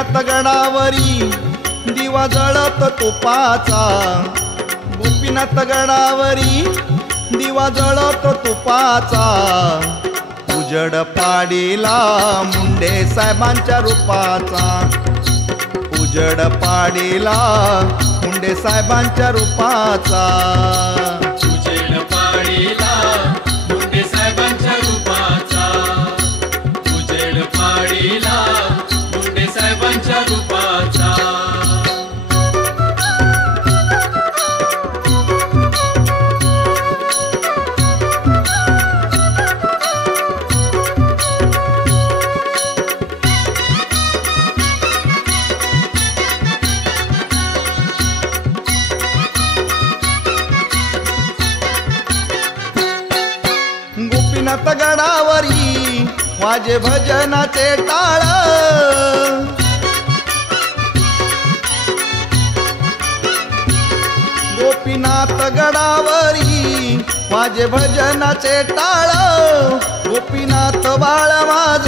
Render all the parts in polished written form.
गोपीनाथ गडावरी दिवा जळत तुपाचा, गोपीनाथ गडावरी दिवा जळत तुपाचा, उजड पाडीला मुंडे साहेबांच्या रूपाचा, उजड पाडीला मुंडे साहेबांच्या रूपाचा, उजेड पाडीला मुंडे साहेबांच्या रूपाचा, उजेड पाडीला मुंडे साहेबांच्या रूपाचा. गोपीनाथ गडावरी वाजे भजनाचे टाळ, गोपीनाथ गडावरी वाजे भजनाचे टाळ, गोपीनाथ बाळ माझ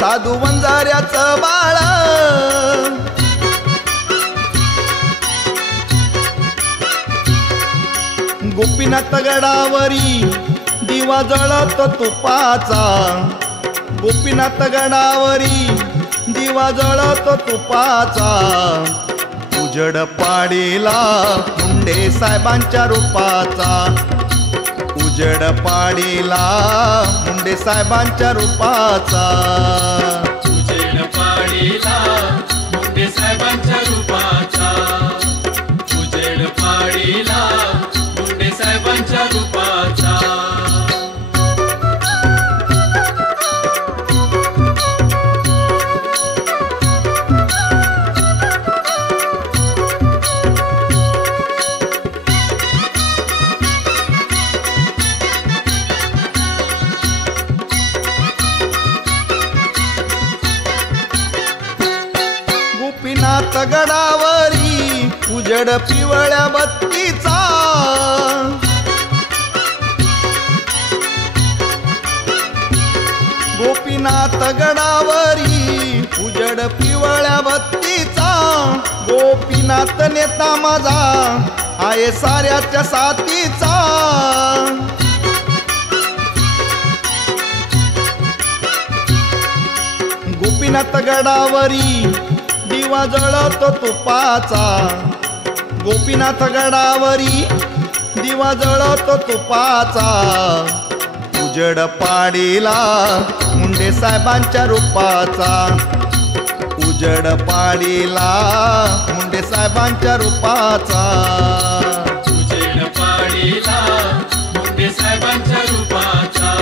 साधू वंजाऱ्याचं बाळ, गोपीनाथ गडावरी दिवा जळत तुपाचा, गोपीनाथ गडावरी दिवा जळत तुपाचा, उजड पाडीला मुंडे साहेबांच्या रूपाचा, उजड पाडीला मुंडे साहेबांच्या रूपाचा, उजेड पाडीला मुंडे साहेबांच्या रूपाचा, उजेड पाडीला मुंडे साहेबांच्या रूपाचा. गोपीनाथ गडावरी उजड पिवळ्या बत्तीचा, गोपीनाथ गडावरी उजड पिवळ्या बत्तीचा, गोपीनाथ नेता माझा आहे साऱ्याच्या साथीचा, गोपीनाथ गडावरी दिवा जळत तुपाचा, गोपीनाथ गडावरी दिवा जळत तुपाचा, उजड पाडीला मुंडे साहेबांच्या रूपाचा, उजड पाडीला मुंडे साहेबांच्या रूपाचा, उजेड पाडीला मुंडे साहेबांच्या रूपाचा,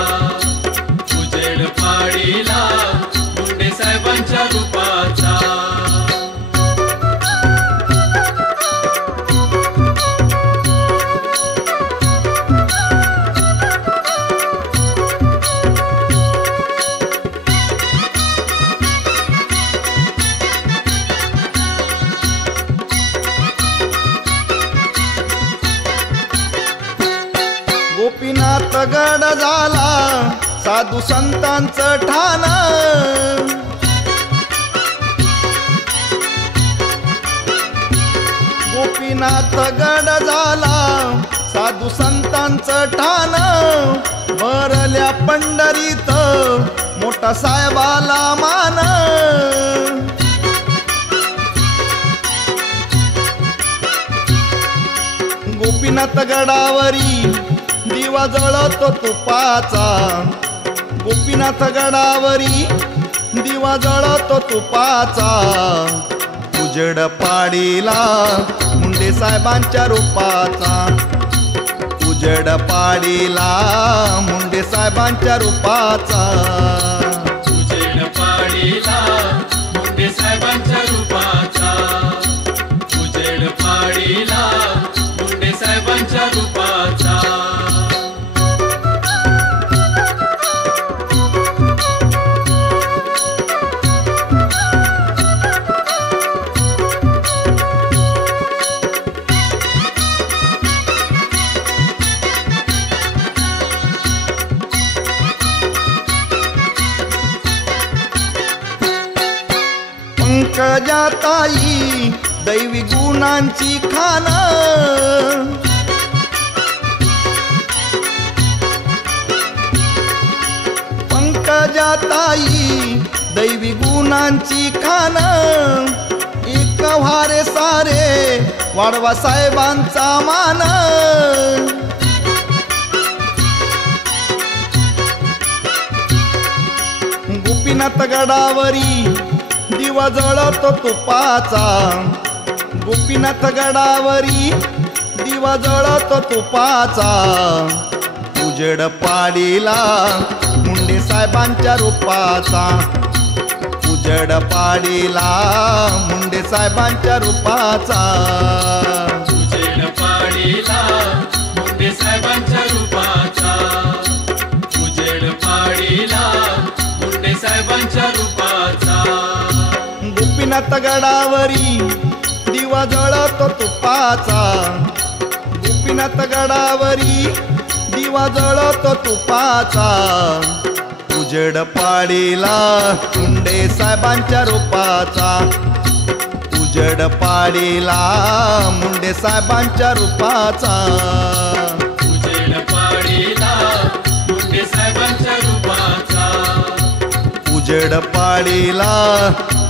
उजेड पाडीला मुंडे साहेबांच्या रूपाचा. गोपीनाथ गड झाला साधू संतांचं ठाण, गोपीनाथ गड झाला साधू संतांचं ठाण, भरल्या पंढरीत मोठा साहेबाला मान, गोपीनाथ गडावरी दिवा जळत तुपाचा, गोपीनाथ गडावरी दिवा जळत तुपाचा, उजड पाडीला मुंडे साहेबांच्या रूपाचा, उजड पाडीला मुंडे साहेबांच्या रूपाचा, उजेड पाडीला मुंडे साहेबांच्या रूपाचा, उजेड पाडीला मुंडे साहेबांच्या रूपाचा. पंकजाताई दैवी गुणांची खान, पंकजाताई दैवी गुणांची खान, एक वारे सारे वाढवा साहेबांचा मान. गोपीनाथ गडावरी दिवा जळतो तुपाचा, गोपीनाथ गडावरी दिवा जळतो तुपाचा. उजेड पाडीला मुंडे साहेबांच्या रूपाचा, उजेड पाडीला मुंडे साहेबांच्या रूपाचा. उजेड पाडीला मुंडे साहेबांच्या रूपाचा, उजेड पाडीला मुंडे साहेबांच्या रूपाचा. गोपीनाथ गडावरी दिवा जळतो तुपाचा, गोपीनाथ गडावरी दिवा जळतो तुपाचा. उजेड पाडीला मुंडे साहेबांच्या रूपाचा, उजेड पाडीला मुंडे साहेबांच्या रूपाचा. उजेड पाडीला मुंडे साहेबांच्या रूपाचा, उजेड पाडीला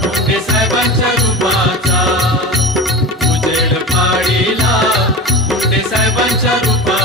मुंडे साहेबांच्या रूपाचा, उजेड पाडीला मुंडे साहेबांच्या रूपाचा.